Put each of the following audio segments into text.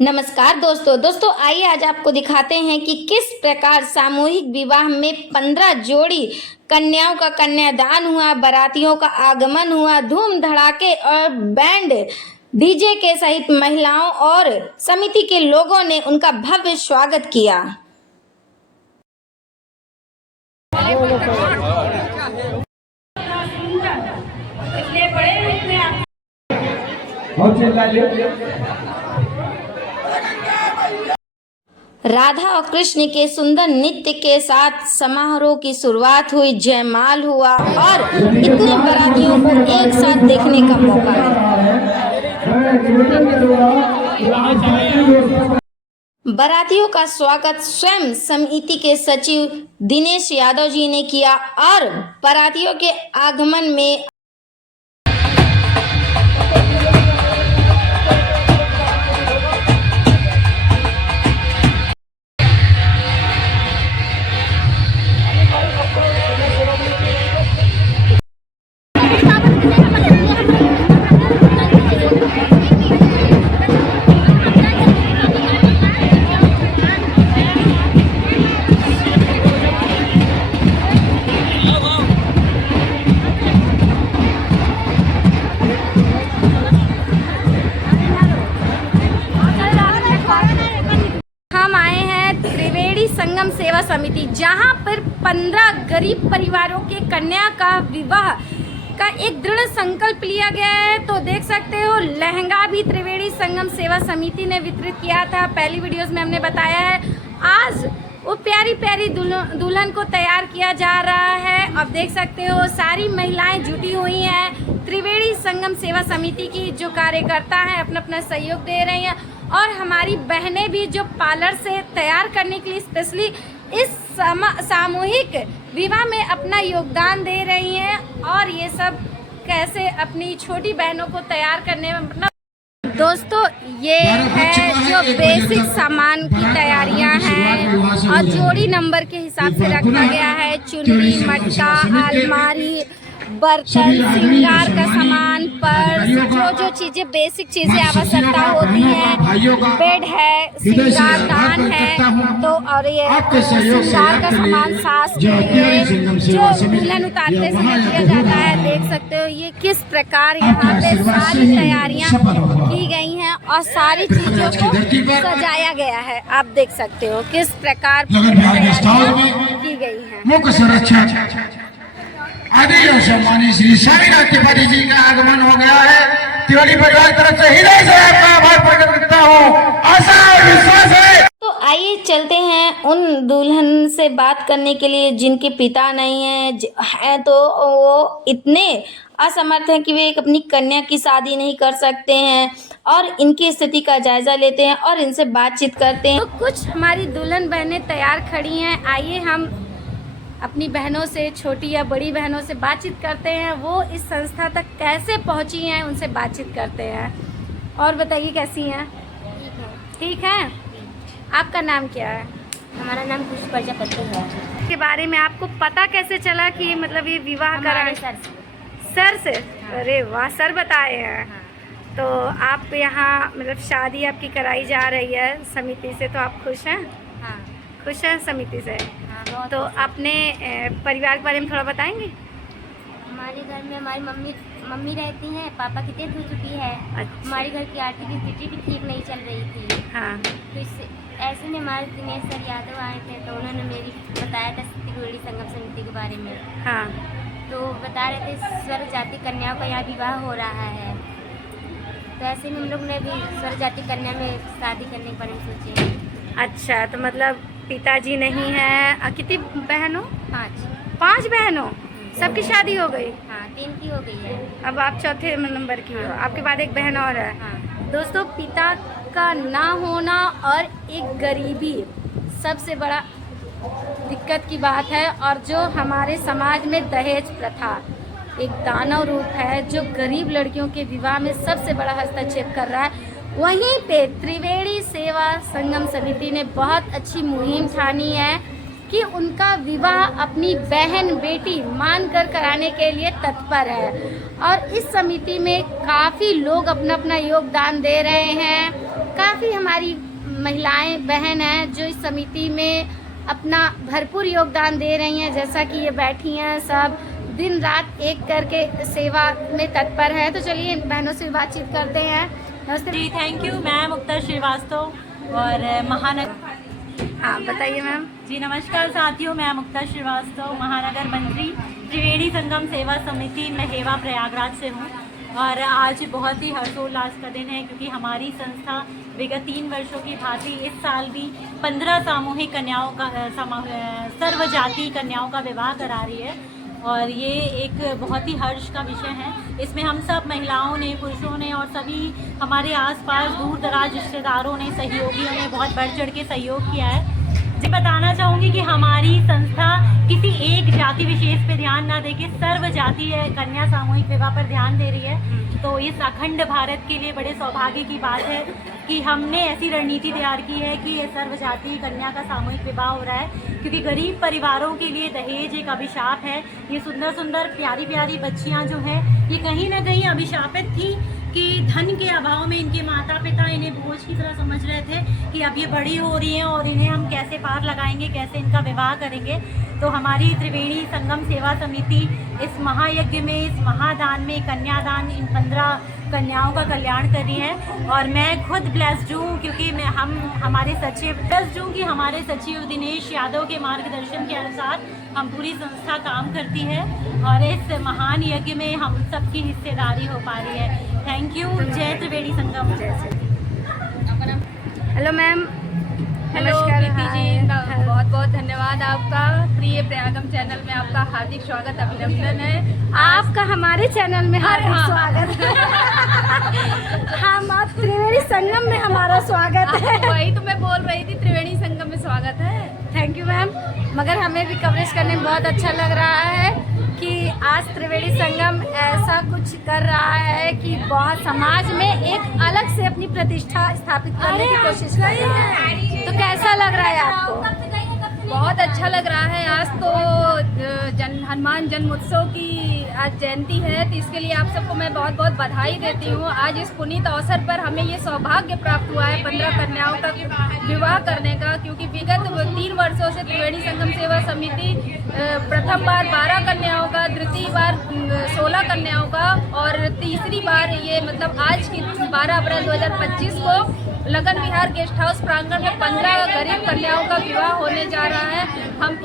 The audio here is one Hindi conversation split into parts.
नमस्कार दोस्तों आइए आज आपको दिखाते हैं कि किस प्रकार सामूहिक विवाह में 15 जोड़ी कन्याओं का कन्यादान हुआ, बारातियों का आगमन हुआ, धूम धड़ाके और बैंड डीजे के सहित महिलाओं और समिति के लोगों ने उनका भव्य स्वागत किया। राधा और कृष्ण के सुंदर नृत्य के साथ समारोह की शुरुआत हुई, जयमाल हुआ और इतने बारातियों को एक साथ देखने का मौका मिला। बारातियों का स्वागत स्वयं समिति के सचिव दिनेश यादव जी ने किया और बारातियों के आगमन में संगम सेवा समिति, जहां पर 15 गरीब परिवारों के कन्या का विवाह का एक दृढ़ संकल्प लिया गया है। तो देख सकते हो लहंगा भी त्रिवेणी संगम सेवा समिति ने वितरित किया था। पहली वीडियोस में हमने बताया है। आज वो प्यारी प्यारी दुल्हन को तैयार किया जा रहा है। अब देख सकते हो सारी महिलाएं जुटी हुई हैं। त्रिवेणी संगम सेवा समिति की जो कार्यकर्ता हैं अपना अपना सहयोग दे रही हैं और हमारी बहनें भी जो पार्लर से तैयार करने के लिए स्पेशली इस सामूहिक विवाह में अपना योगदान दे रही हैं। और ये सब कैसे अपनी छोटी बहनों को तैयार करने में मतलब दोस्तों ये है जो बेसिक सामान की तैयारियां हैं और जोड़ी नंबर के हिसाब से रखा गया है। चुनरी, मटका, अलमारी, बर्तन, श्रृंगार का सामान, पर्स, जो चीजें बेसिक चीजें आवश्यकता होती हैं, बेड है, श्रृंगार दान है, तो और ये श्रृंगार का सामान सास के लिए जो दुल्हन उतारते समय दिया जाता है। देख सकते हो ये किस प्रकार यहाँ पे सारी तैयारियां की गई हैं और सारी चीजों को सजाया गया है। आप देख सकते हो किस प्रकार की गई है। आदरणीय सम्मानित श्री स्वामीनाथ त्रिपाठी जी का आगमन हो गया है। तिवारी परिवार तरफ से हृदय से आपका आभार प्रकट करता हूँ। आशा और विश्वास है। तो आइए चलते हैं उन दुल्हन से बात करने के लिए जिनके पिता नहीं है तो वो इतने असमर्थ हैं कि वे अपनी कन्या की शादी नहीं कर सकते हैं और इनकी स्थिति का जायजा लेते हैं और इनसे बातचीत करते हैं। तो कुछ हमारी दुल्हन बहनें तैयार खड़ी हैं। आइए हम अपनी बहनों से, छोटी या बड़ी बहनों से बातचीत करते हैं। वो इस संस्था तक कैसे पहुंची हैं उनसे बातचीत करते हैं। और बताइए कैसी हैं? ठीक है। आपका नाम क्या है? हमारा नाम खुश प्रजापति है। के बारे में आपको पता कैसे चला कि मतलब ये विवाह करा? सर से। अरे वाह, सर बताए हैं। तो आप यहाँ मतलब शादी आपकी कराई जा रही है समिति से, तो आप खुश हैं? हाँ, खुश हैं समिति से। बहुत। तो अपने परिवार के बारे में थोड़ा बताएंगे? हमारे घर में हमारी मम्मी रहती हैं, पापा की डेथ हो चुकी है। अच्छा। हमारे घर की आर्थिक स्थिति भी ठीक नहीं चल रही थी। हाँ। तो ऐसे में हमारे दिनेश सर यादव आए थे, तो उन्होंने मेरी बताया था त्रिवेणी संगम समिति के बारे में। हाँ। तो बता रहे थे स्वर जाति कन्याओं का यहाँ विवाह हो रहा है। तो ऐसे में हम लोग ने भी स्वर जाति कन्या में शादी करने के बारे में सोचे। अच्छा, तो मतलब पिताजी नहीं है। कितनी बहनों? 5 बहनों। सबकी शादी हो गई? हाँ, 3 की हो गई है। अब आप चौथे नंबर की हो। आपके बाद एक बहन और है। हाँ। दोस्तों पिता का ना होना और एक गरीबी सबसे बड़ा दिक्कत की बात है। और जो हमारे समाज में दहेज प्रथा एक दानव रूप है जो गरीब लड़कियों के विवाह में सबसे बड़ा हस्तक्षेप कर रहा है। वहीं पे त्रिवेणी सेवा संगम समिति ने बहुत अच्छी मुहिम ठानी है कि उनका विवाह अपनी बहन बेटी मानकर कराने के लिए तत्पर है। और इस समिति में काफ़ी लोग अपना अपना योगदान दे रहे हैं। काफ़ी हमारी महिलाएं बहन हैं जो इस समिति में अपना भरपूर योगदान दे रही हैं। जैसा कि ये बैठी हैं, सब दिन रात एक करके सेवा में तत्पर है। तो चलिए इन बहनों से बातचीत करते हैं। नमस्ते जी, थैंक यू। मैं मुक्ता श्रीवास्तव और महानगर। हाँ बताइए मैम। जी नमस्कार साथियों, मैं मुक्ता श्रीवास्तव, महानगर मंत्री, त्रिवेणी संगम सेवा समिति महेवा प्रयागराज से हूँ। और आज बहुत ही हर्षोल्लास का दिन है क्योंकि हमारी संस्था विगत 3 वर्षों की भांति इस साल भी 15 सामूहिक कन्याओं का सर्वजातीय कन्याओं का विवाह करा रही है। और ये एक बहुत ही हर्ष का विषय है। इसमें हम सब महिलाओं ने, पुरुषों ने और सभी हमारे आसपास दूर दराज रिश्तेदारों ने, सहयोगियों ने बहुत बढ़ चढ़ के सहयोग किया है। जी बताना चाहूँगी कि हमारी संस्था किसी एक जाति विशेष पे ध्यान ना देके सर्व जातीय कन्या सामूहिक विवाह पर ध्यान दे रही है। तो इस अखंड भारत के लिए बड़े सौभाग्य की बात है कि हमने ऐसी रणनीति तैयार की है कि ये सर्व जातीय कन्या का सामूहिक विवाह हो रहा है। क्योंकि गरीब परिवारों के लिए दहेज एक अभिशाप है। ये सुंदर सुंदर प्यारी प्यारी बच्चियाँ जो हैं ये कहीं ना कहीं अभिशापित थी कि धन के अभाव में इनके माता पिता इन्हें बोझ की तरह समझ रहे थे कि अब ये बड़ी हो रही हैं और इन्हें हम कैसे पार लगाएंगे, कैसे इनका विवाह करेंगे। तो हमारी त्रिवेणी संगम सेवा समिति इस महायज्ञ में, इस महादान में, कन्यादान, इन 15 कन्याओं का कल्याण कर रही है। और मैं खुद ब्लेस्ड हूँ क्योंकि हमारे सचिव ब्लेस्ड हूँ कि हमारे सचिव दिनेश यादव के मार्गदर्शन के अनुसार हम पूरी संस्था काम करती है और इस महान यज्ञ में हम सबकी हिस्सेदारी हो पा रही है। Thank you. जय Triveni Sangam. Hello ma'am. Hello Preeti ji, बहुत बहुत धन्यवाद आपका। प्रिय प्रयागम चैनल में आपका हार्दिक स्वागत, अभिनंदन है। आपका हमारे चैनल में हार्दिक स्वागत है। हम आप त्रिवेणी संगम में हमारा स्वागत है। वही तो मैं बोल रही थी, त्रिवेणी संगम में स्वागत है। Thank you ma'am. मगर हमें भी कवरेज करने में बहुत अच्छा लग रहा है कि आज त्रिवेणी संगम ऐसा कुछ कर रहा है कि बहुत समाज में एक अलग से अपनी प्रतिष्ठा स्थापित करने की कोशिश कर रहा है। तो कैसा लग रहा है आपको? बहुत अच्छा लग रहा है। आज तो हनुमान जन्मोत्सव की आज जयंती है, तो इसके लिए आप सबको मैं बहुत बहुत बधाई देती हूँ। आज इस पुनीत अवसर पर हमें ये सौभाग्य प्राप्त हुआ है 15 कन्याओं का विवाह करने का। क्योंकि विगत 3 वर्षों से त्रिवेणी संगम सेवा समिति प्रथम बार 12 कन्याओं का, द्वितीय बार 16 कन्याओं का और तीसरी बार ये मतलब आज की 12 अप्रैल 2025 को लगन विहार गेस्ट हाउस प्रांगण में 15 गरीब कन्याओं का विवाह होने जा रहा है।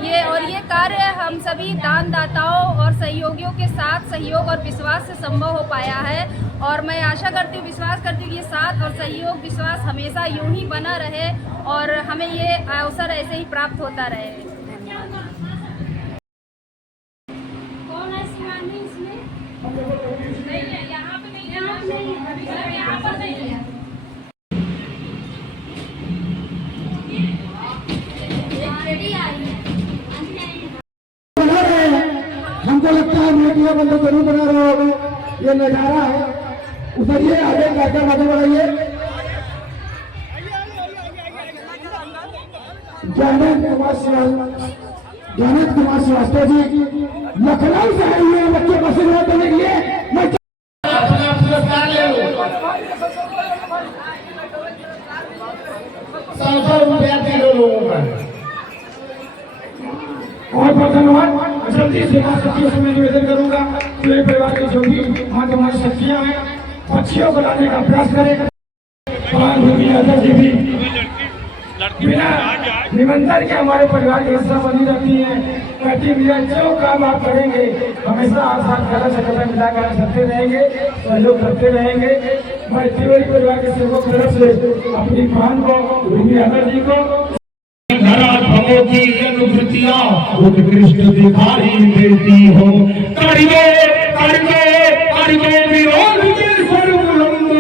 ये कार्य हम सभी दानदाताओं और सहयोगियों के साथ सहयोग और विश्वास से संभव हो पाया है। और मैं आशा करती हूँ, विश्वास करती हूँ कि ये साथ और सहयोग विश्वास हमेशा यूं ही बना रहे और हमें ये अवसर ऐसे ही प्राप्त होता रहे। कौन है शिवानी इसमें? नहीं है, यहाँ पे नहीं है, यहाँ पर नहीं है। हमको लगता है मीडिया बंद जरूर बना रहा होगा। ये नजारा है, उतरिए आगे कार्यक्रम आगे बढ़ाइए। ज्ञानंद कुमार श्रीवास्तव जी लखनऊ से आए हुए हैं बच्चों को आशीर्वाद देने के लिए। मैं पुरस्कार ले लूं, 100 रुपया दे लो लोगों का। और बहुत धन्यवाद। जल्दी से सखियों से मैं निवेदन करूंगा, पूरे परिवार की जो भी वहाँ की हमारी सखियाँ हैं, बच्चियों को लाने का प्रयास करेगा। जी भी बिना निमंत्रण के हमारे परिवार की हिस्सा बनी रहती है। कहती भैया जो काम आप करेंगे हमेशा आप साथ खड़ा सकता मिला कर सकते रहेंगे, सहयोग करते रहेंगे। मैं त्रिवेणी परिवार के सेवक तरफ से अपनी बहन को जी को की अनुभूतियां उत्कृष्ट दिखाई देती हो। करिए विरोध के सर्वलंब,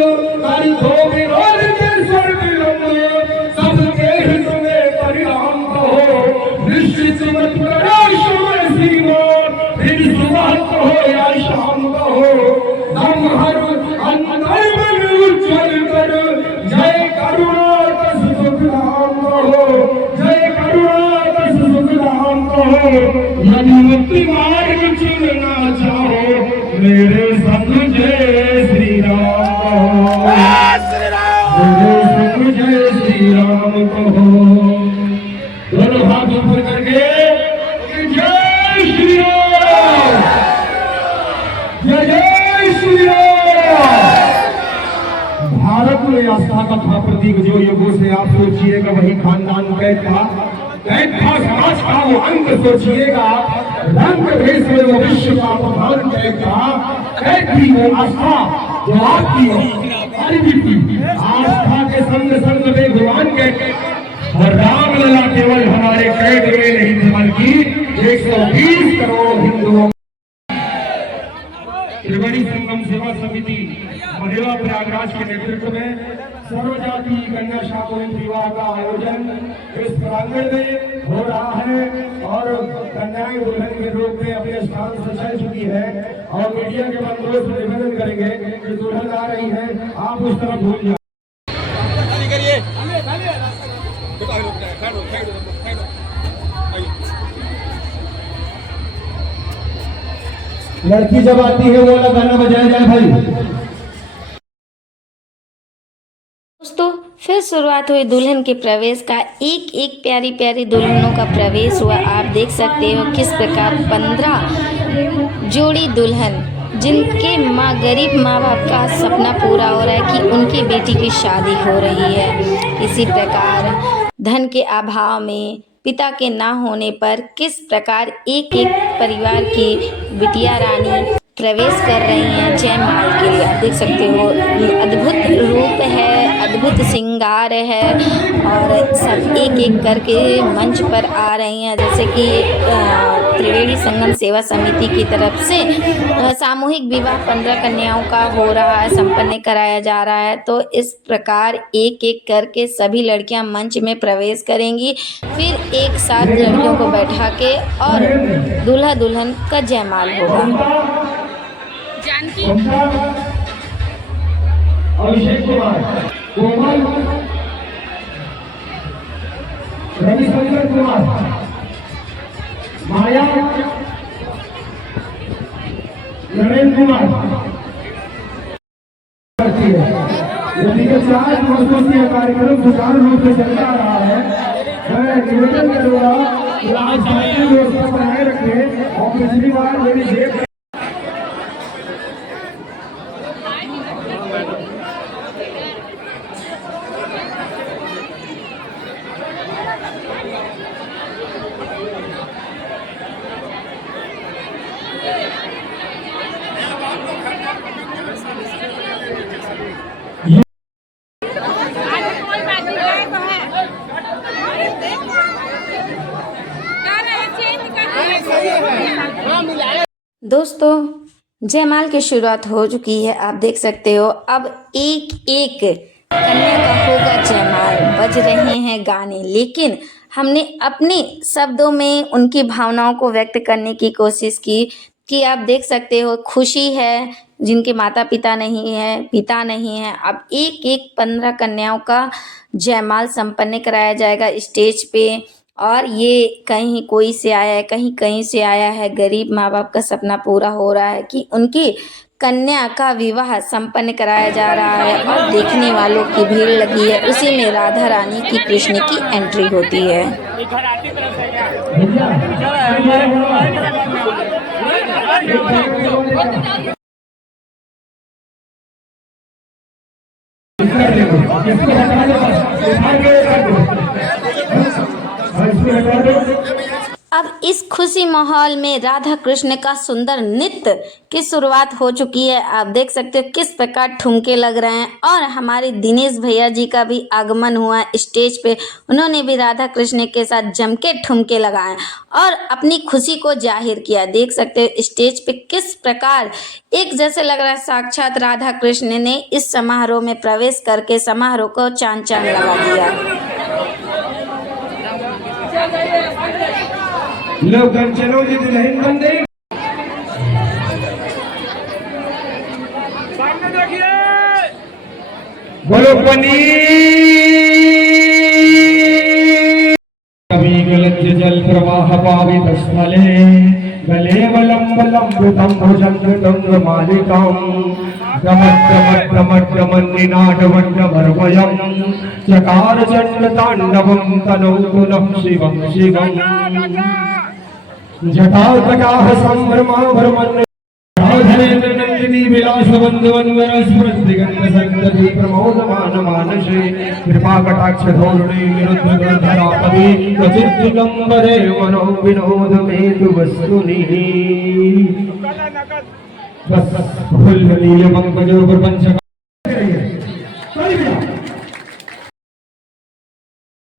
विरोध के सर्वलंब, सबके हित में परिणाम कहो। निश्चित मत प्रकाश में सीमा, फिर सुबह कहो या शाम कहो। हम हर अंतर में उज्जवल कर जय करुणा दस सुख राम कहो। यदि मुक्ति मार्ग चुनना चाहो मेरे संग जय श्री राम, मेरे संग श्री राम कहो। दोनों हाथ ऊपर करके जय श्री राम, जय जय श्री राम। भारत में आस्था का प्रतीक जो युगों से आप सोचिएगा वही खानदान कैद था समाज का वो अंग सोचिएगा, रंग देश में वो विश्व का प्रधान कैद था। कैद थी वो आस्था जो आपकी आस्था के संग संग में भगवान कैद, और राम लला केवल हमारे कैद में नहीं थे बल्कि 120 करोड़ हिंदुओं। त्रिवेणी संगम सेवा समिति महिला प्रयागराज के नेतृत्व में सर्वजातीय कन्या शाकुंतल विवाह का आयोजन इस प्रांगण में हो रहा है और कन्याएं दुल्हन के रूप में अपने स्थान से चल चुकी है और मीडिया के बंदोबस्त से निवेदन करेंगे कि दुल्हन आ रही है, आप उस तरफ भूल जाए। लड़की जब आती है वो वाला गाना बजाया जाए भाई। दोस्तों फिर शुरुआत हुई दुल्हन के प्रवेश का। एक एक प्यारी प्यारी दुल्हनों का प्रवेश हुआ। आप देख सकते हो किस प्रकार 15 जोड़ी दुल्हन जिनके गरीब माँ बाप का सपना पूरा हो रहा है कि उनकी बेटी की शादी हो रही है। इसी प्रकार धन के अभाव में, पिता के ना होने पर किस प्रकार एक एक परिवार की बिटिया रानी प्रवेश कर रही हैं जयमाल के लिए। आप देख सकते हो अद्भुत रूप है, अद्भुत श्रृंगार है और सब एक एक करके मंच पर आ रही हैं। जैसे कि त्रिवेणी संगम सेवा समिति की तरफ से सामूहिक विवाह 15 कन्याओं का हो रहा है, संपन्न कराया जा रहा है। तो इस प्रकार एक एक करके सभी लड़कियां मंच में प्रवेश करेंगी, फिर एक साथ लड़कियों को बैठा के और दूल्हा दुल्हन का जयमाल होगा। जानकी अभिषेक कुमार, कोमल, रविशंकर कुमार, माया, नरेंद्र कुमार करती है। यदि 4 वर्षों से यह कार्यक्रम सुचारू रूप से चलता रहा है, मैं निवेदन करूँगा कि आज शांति व्यवस्था बनाए रखें और पिछली बार मेरी जेब दोस्तों जयमाल की शुरुआत हो चुकी है। आप देख सकते हो अब एक एक कन्या का होगा जयमाल। बज रहे हैं गाने, लेकिन हमने अपने शब्दों में उनकी भावनाओं को व्यक्त करने की कोशिश की कि आप देख सकते हो खुशी है जिनके माता पिता नहीं है, पिता नहीं है। अब एक एक 15 कन्याओं का जयमाल संपन्न कराया जाएगा स्टेज पे। और ये कहीं कोई से आया है, कहीं कहीं से आया है। गरीब माँ बाप का सपना पूरा हो रहा है कि उनकी कन्या का विवाह संपन्न कराया जा रहा है और देखने वालों की भीड़ लगी है। उसी में राधा रानी की कृष्ण की एंट्री होती है। अब इस खुशी माहौल में राधा कृष्ण का सुंदर नृत्य की शुरुआत हो चुकी है। आप देख सकते हो किस प्रकार ठुमके लग रहे हैं और हमारे दिनेश भैया जी का भी आगमन हुआ स्टेज पे। उन्होंने भी राधा कृष्ण के साथ जम के ठुमके लगाए और अपनी खुशी को जाहिर किया। देख सकते हो स्टेज पे किस प्रकार एक जैसे लग रहा है साक्षात राधा कृष्ण ने इस समारोह में प्रवेश करके समारोह को चांद चांद लगा दिया। लोग चलो जी दुल्हन बन गई। सामने देखिए, बोलो पनीर। कभी गलत जल प्रवाह पावित स्थले गले वलम लम्बितं भुजङ्गमालिकां डमड्डमड्डमड्डमन्निनादवड्डमर्वयं चकार चण्डताण्डवं तनौ पुनः शिवं शिवम् जटाकटाह सम्भ्रमाभ्रमन् नंदिनी विलास वंदवन्वर स्मृतिगंध संतति प्रमोदमान मानसे कृपा कटाक्ष धोरणे निरुद्ध गंधरापदि क्वचिद्दिगंबरे मनो विनोद मेतु वस्तुनि बस फुल नील पंकजो प्रपंच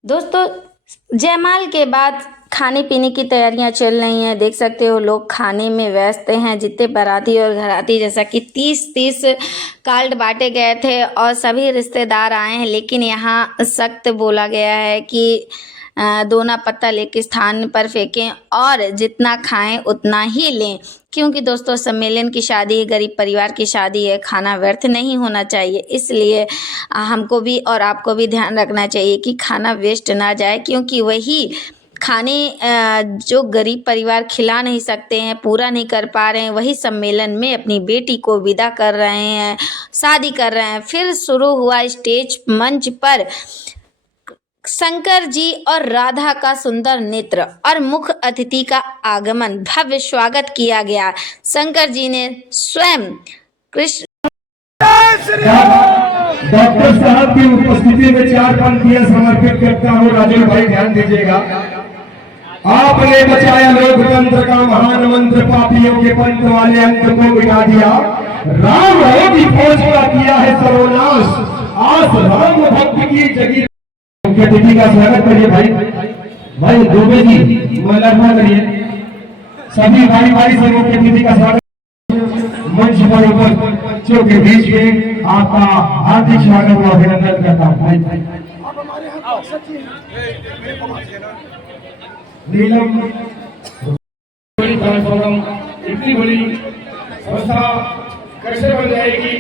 दोस्तों जयमाल के बाद खाने पीने की तैयारियां चल रही हैं। देख सकते हो लोग खाने में व्यस्त हैं। जितने बाराती और घराती जैसा कि 30 कार्ड बांटे गए थे और सभी रिश्तेदार आए हैं, लेकिन यहाँ सख्त बोला गया है कि दोना पत्ता लेके स्थान पर फेंकें और जितना खाएं उतना ही लें, क्योंकि दोस्तों सम्मेलन की शादी है, गरीब परिवार की शादी है, खाना व्यर्थ नहीं होना चाहिए। इसलिए हमको भी और आपको भी ध्यान रखना चाहिए कि खाना वेस्ट ना जाए, क्योंकि वही खाने जो गरीब परिवार खिला नहीं सकते हैं, पूरा नहीं कर पा रहे हैं, वही सम्मेलन में अपनी बेटी को विदा कर रहे हैं, शादी कर रहे हैं। फिर शुरू हुआ स्टेज मंच पर शंकर जी और राधा का सुंदर नृत्य और मुख्य अतिथि का आगमन, भव्य स्वागत किया गया। शंकर जी ने स्वयं कृष्ण डॉक्टर साहब की उपस्थिति में 4 पंक्तियां समर्पित करता हूँ। राजेश भाई ध्यान दीजिएगा। आपने बचाया लोकतंत्र का महान मंत्र, पापियों के पंथ वाले अंत को मिटा दिया। राम की फौज का किया है सर्वनाश, आज राम भक्त की जगी। मुख्य अतिथि का स्वागत करिए भाई दुबे जी, मलरना करिए। सभी भाई से मुख्य अतिथि का स्वागत मंच पर उपस्थितों के बीच में आपका हार्दिक स्वागत और अभिनंदन करता हूँ। नीलम इतनी बड़ी संस्था कैसे बन जाएगी?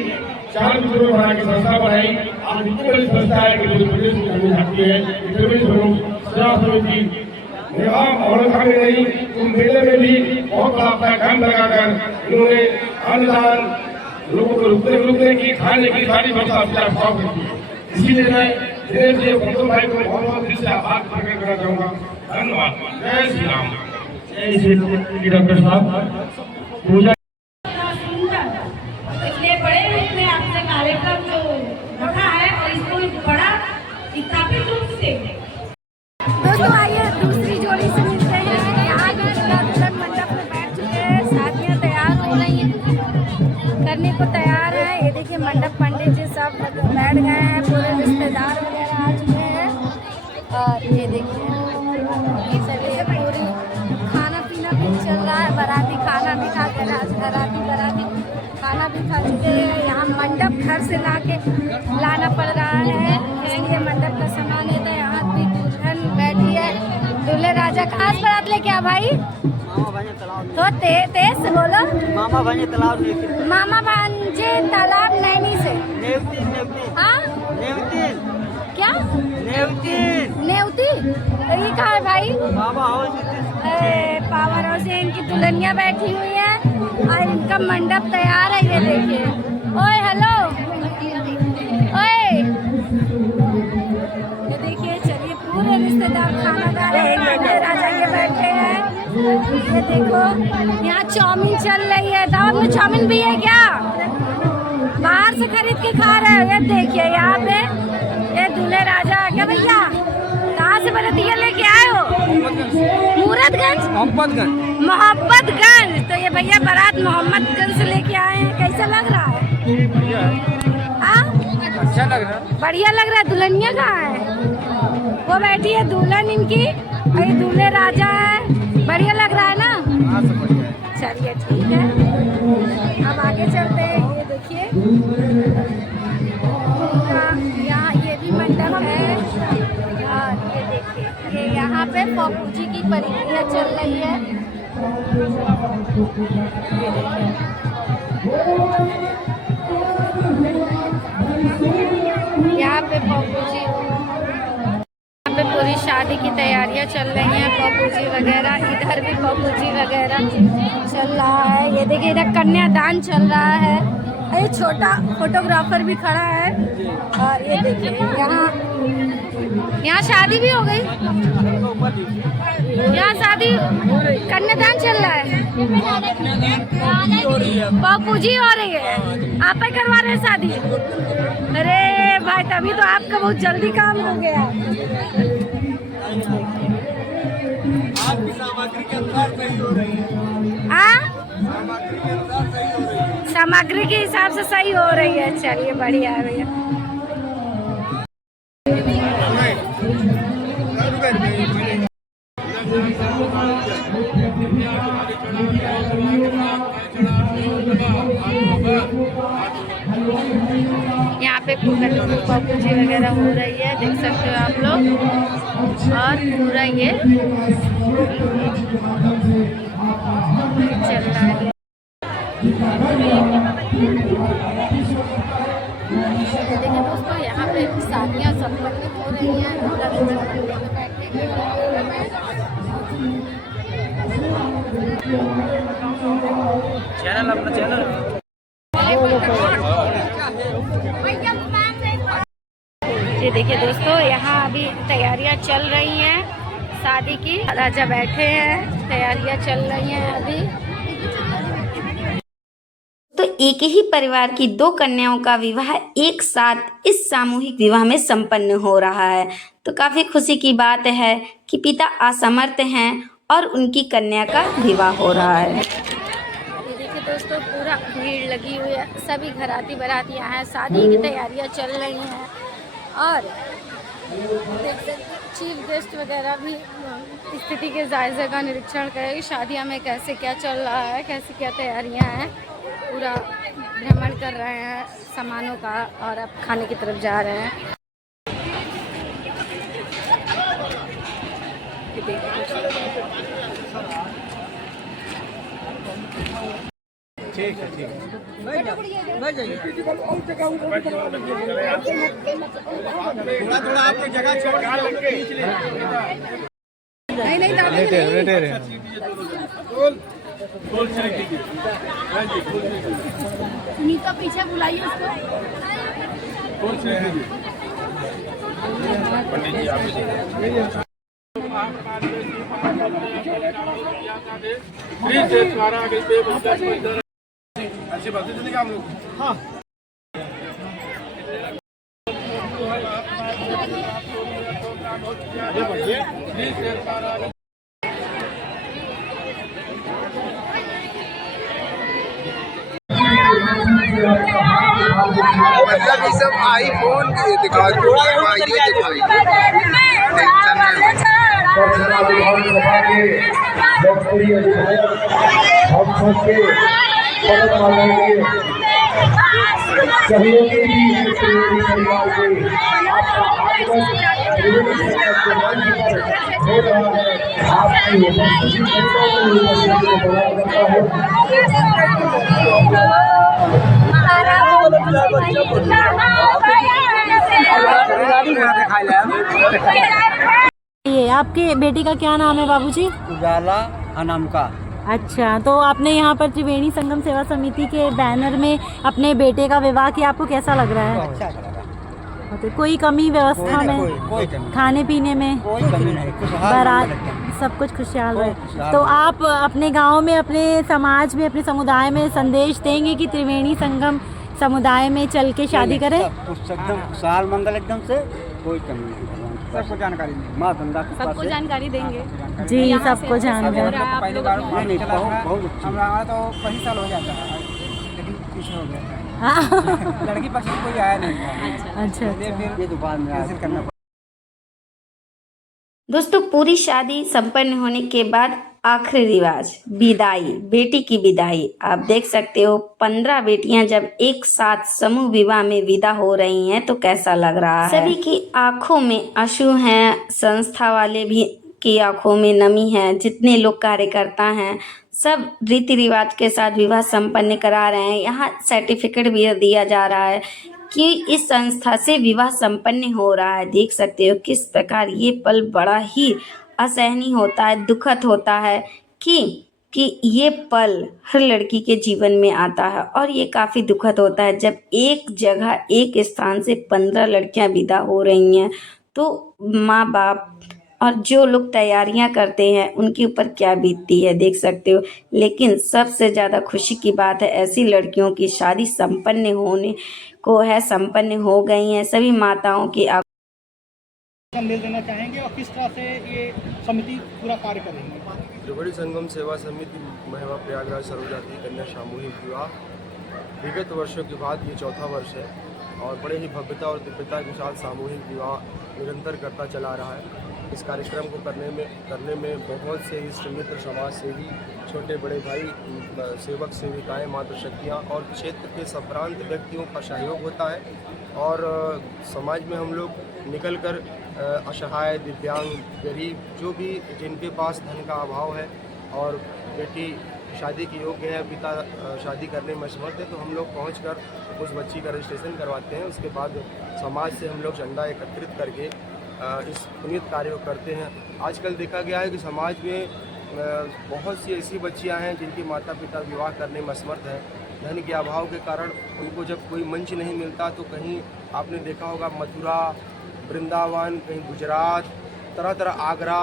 4 बुजुर्ग बना के संस्था बनाई। आज इतनी बड़ी संस्था है कि जो प्रदेश में जाती है, इतनी बड़ी सेवा समिति और नहीं, तुम मेले में भी बहुत बड़ा अपना काम लगाकर इन्होंने अन्नदान, लोगों को रुकने की, खाने की सारी व्यवस्था करती है। इसीलिए मैं पंकज भाई को बहुत दिल से आभार प्रकट करना चाहूँगा। धन्यवाद। जय श्री राम। जय श्री डॉक्टर साहब। पूजा इसलिए बड़े रूप में आपने कार्यक्रम जो रखा है और इसको बड़ा स्थापित रूप से। दोस्तों आइए दूसरी जोड़ी से मिलते हैं। यहाँ दूल्हा दुल्हन मंडप में बैठ चुके हैं, शादियाँ तैयार हो रही हैं, करने को तैयार है। ये देखिए मंडप पंडित जी सब बैठ गए हैं, पूरे रिश्तेदार वगैरह आ चुके हैं। और ये देखिए सभी से पूरी खाना पीना भी चल रहा है। बाराती खाना भी खा के, बाराती खाना भी खा चुके हैं। यहाँ मंडप घर से लाना पड़ रहा है, इसलिए मंडप का सामान है। तो यहाँ भी दुल्हन बैठी है, दूल्हे राजा। कहाँ से बारात लेके आ भाई? तो तेज से बोलो। मामा भांजे तालाब नैनी से। हाँ क्या नेवती? ये कहाँ है भाई? पावर हाउस से इनकी दुल्हनिया बैठी हुई है और इनका मंडप तैयार है। ये देखिए। ओए हेलो, ओए ये देखिए। चलिए पूरे रिश्तेदार खाना खा रहे हैं, राजा के बैठे हैं। ये देखो यहाँ चाउमीन चल रही है। दावत में चाउमीन भी है क्या? बाहर से खरीद के खा रहे हो? ये देखिए यहाँ पे ये दूल्हे राजा आ गया। भैया कहाँ से बरातियाँ लेके आए हो? मोहब्बतगंज। तो ये भैया बारात मोहम्मदगंज से लेके आए हैं। कैसा लग रहा है? हाँ अच्छा लग रहा है, बढ़िया लग रहा है। दुल्हनिया कहाँ है? वो बैठी है दुल्हन इनकी और ये दूल्हे राजा है। बढ़िया लग रहा है ना? चलिए ठीक है, अब आगे चलते हैं। ये देखिए यहाँ ये भी मंडप है और ये देखिए ये यहाँ पे पप्पू जी की परिक्रिया चल रही है। यहाँ पे पप्पू जी, यहाँ पे पूरी शादी की तैयारियां चल रही हैं, बापूजी वगैरह, इधर भी बापूजी वगैरह चल रहा है। ये देखिए इधर कन्यादान चल रहा है, ये छोटा फोटोग्राफर भी खड़ा है। और ये देखिए यहाँ शादी भी हो गई, यहाँ शादी कन्यादान चल रहा है, बापूजी हो रही है, आप ही करवा रहे हैं शादी। अरे भाई तभी तो आपका बहुत जल्दी काम हो गया। आपकी सामग्री के अनुसार सही हो रही है। सामग्री के हिसाब से सही हो रही है। चलिए बढ़िया है भैया। यहाँ पे बापूजी वगैरह हो रही है, देख सकते हो आप लोग। और पूरा ये चल रहा है। देखिए दोस्तों यहाँ पे शादियाँ संपन्न हो रही हैं। चैनल अपना चैनल ये देखिए दोस्तों यहाँ अभी तैयारियां चल रही हैं शादी की। राजा बैठे हैं, तैयारियां चल रही हैं अभी। तो एक ही परिवार की दो कन्याओं का विवाह एक साथ इस सामूहिक विवाह में संपन्न हो रहा है। तो काफी खुशी की बात है कि पिता असमर्थ हैं और उनकी कन्या का विवाह हो रहा है। देखिए दोस्तों पूरा भीड़ लगी हुई है, सभी घराती बारातियाँ हैं, शादी की तैयारियां चल रही हैं। और देख सकते चीफ गेस्ट वगैरह भी स्थिति के जायजे का निरीक्षण करेंगे, शादियां में कैसे क्या चल रहा है, कैसी क्या तैयारियां हैं। पूरा भ्रमण कर रहे हैं सामानों का और अब खाने की तरफ जा रहे हैं। ठीक है ठीक है। थोड़ा थोड़ा आपको जगह छोड़ नहीं सुनीता पीछे बुलाइए उसको। अच्छी बात है हम लोग। हाँ मतलब ये सब आईफोन ये दिखा ये आपके बेटी का क्या नाम है बाबूजी? उजाला अनामिका। अच्छा, तो आपने यहाँ पर त्रिवेणी संगम सेवा समिति के बैनर में अपने बेटे का विवाह किया, आपको कैसा लग रहा है? अच्छा लग रहा है। तो कोई कमी व्यवस्था में, कोई कमी खाने पीने में, कोई कमी नहीं, बारात सब कुछ खुशहाल है। तो आप अपने गांव में, अपने समाज में, अपने समुदाय में संदेश देंगे कि त्रिवेणी संगम समुदाय में चल के शादी करें? एकदम खुशहाल मंगल एकदम से, कोई कमी नहीं। सबको जानकारी नहीं, माँ गंगा सबको जानकारी देंगे जी, सबको जानकारी। पहली बार नहीं बहुत हमारा तो 25 साल हो जाता है, लेकिन पीछे हो गया। लड़की पक्ष में कोई आया नहीं। अच्छा, ये दुकान में कैंसिल करना पड़ा। दोस्तों पूरी शादी संपन्न होने के बाद आखिरी रिवाज विदाई, बेटी की विदाई। आप देख सकते हो 15 बेटियां जब एक साथ समूह विवाह में विदा हो रही हैं तो कैसा लग रहा है। सभी की आंखों में आंसू हैं, संस्था वाले भी की आंखों में नमी है, जितने लोग कार्यकर्ता हैं सब रीति रिवाज के साथ विवाह संपन्न करा रहे हैं। यहाँ सर्टिफिकेट भी दिया जा रहा है कि इस संस्था से विवाह संपन्न हो रहा है। देख सकते हो किस प्रकार ये पल बड़ा ही असहनीय होता है, दुखद होता है कि ये पल हर लड़की के जीवन में आता है और ये काफ़ी दुखद होता है जब एक जगह एक स्थान से 15 लड़कियां विदा हो रही हैं, तो माँ बाप और जो लोग तैयारियां करते हैं उनके ऊपर क्या बीतती है देख सकते हो। लेकिन सबसे ज़्यादा खुशी की बात है ऐसी लड़कियों की शादी संपन्न होने को है, संपन्न हो गई हैं। सभी माताओं की संदेश देना चाहेंगे और किस तरह से ये समिति पूरा कार्य करेंगे? त्रिवेणी संगम सेवा समिति महिमा प्रयागराज सर्वजातीय कन्या सामूहिक विवाह विगत वर्षों के बाद ये चौथा वर्ष है और बड़े ही भव्यता और दिव्यता के साथ सामूहिक विवाह निरंतर करता चला रहा है। इस कार्यक्रम को करने में बहुत से इस मित्र समाज सेवी, छोटे बड़े भाई, सेवक सेविकाएं, मातृशक्तियाँ और क्षेत्र के संप्रांत व्यक्तियों का सहयोग होता है और समाज में हम लोग निकलकर असहाय, दिव्यांग, गरीब, जो भी जिनके पास धन का अभाव है और बेटी शादी की योग्य है, पिता शादी करने में असमर्थ है, तो हम लोग पहुंचकर उस बच्ची का रजिस्ट्रेशन करवाते हैं। उसके बाद समाज से हम लोग चंदा एकत्रित करके इस पुनीत कार्य को करते हैं। आजकल देखा गया है कि समाज में बहुत सी ऐसी बच्चियां हैं जिनके माता पिता विवाह करने में असमर्थ हैं। धन के अभाव के कारण उनको जब कोई मंच नहीं मिलता तो कहीं आपने देखा होगा मथुरा, वृंदावन, कहीं गुजरात, तरह तरह आगरा,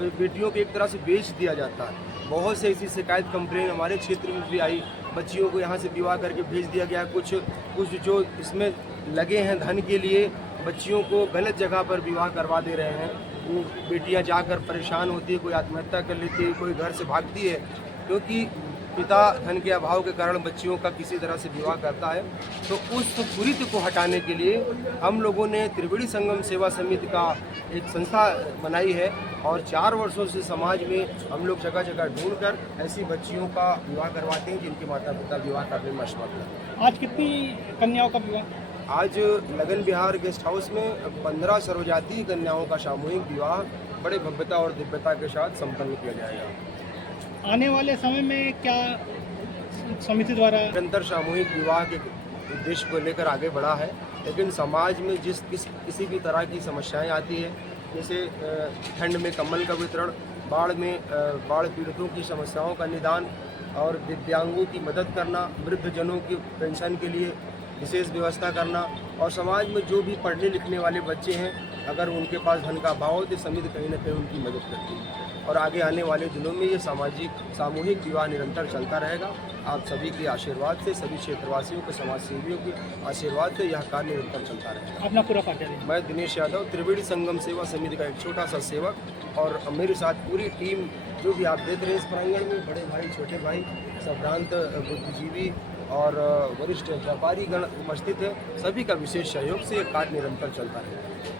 बेटियों को एक तरह से बेच दिया जाता है। बहुत से ऐसी शिकायत कंप्लेन हमारे क्षेत्र में भी आई, बच्चियों को यहाँ से विवाह करके भेज दिया गया। कुछ जो इसमें लगे हैं धन के लिए बच्चियों को गलत जगह पर विवाह करवा दे रहे हैं। वो बेटियाँ जाकर परेशान होती है, कोई आत्महत्या कर लेती है, कोई घर से भागती है क्योंकि पिता धन के अभाव के कारण बच्चियों का किसी तरह से विवाह करता है। तो उस कुरीति को हटाने के लिए हम लोगों ने त्रिवेणी संगम सेवा समिति का एक संस्था बनाई है और 4 वर्षों से समाज में हम लोग जगह जगह ढूंढकर ऐसी बच्चियों का विवाह करवाते हैं जिनके माता पिता विवाह करने में असमर्थ हैं। आज कितनी कन्याओं का विवाह? आज लगन बिहार गेस्ट हाउस में 15 सर्वजातीय कन्याओं का सामूहिक विवाह बड़े भव्यता और दिव्यता के साथ संपन्न किया जाएगा। आने वाले समय में क्या समिति द्वारा निरंतर सामूहिक विवाह के उद्देश्य को लेकर आगे बढ़ा है, लेकिन समाज में किसी भी तरह की समस्याएं आती है, जैसे ठंड में कंबल का वितरण, बाढ़ पीड़ितों की समस्याओं का निदान और दिव्यांगों की मदद करना, वृद्धजनों की पेंशन के लिए विशेष व्यवस्था करना और समाज में जो भी पढ़ने लिखने वाले बच्चे हैं अगर उनके पास धन का अभाव हो तो समिति कहीं न कहीं उनकी मदद करती है और आगे आने वाले दिनों में ये सामूहिक विवाह निरंतर चलता रहेगा। आप सभी के आशीर्वाद से, सभी क्षेत्रवासियों के, समाज सेवियों के आशीर्वाद से यह कार्य निरंतर चलता रहेगा। अपना पूरा परिचय? मैं दिनेश यादव, त्रिवेणी संगम सेवा समिति का एक छोटा सा सेवक और मेरे साथ पूरी टीम जो भी आप देख रहे हैं इस प्रांगण में, बड़े भाई, छोटे भाई, संभ्रांत बुद्धिजीवी और वरिष्ठ व्यापारी गण उपस्थित है। सभी का विशेष सहयोग से ये कार्य निरंतर चलता रहेगा।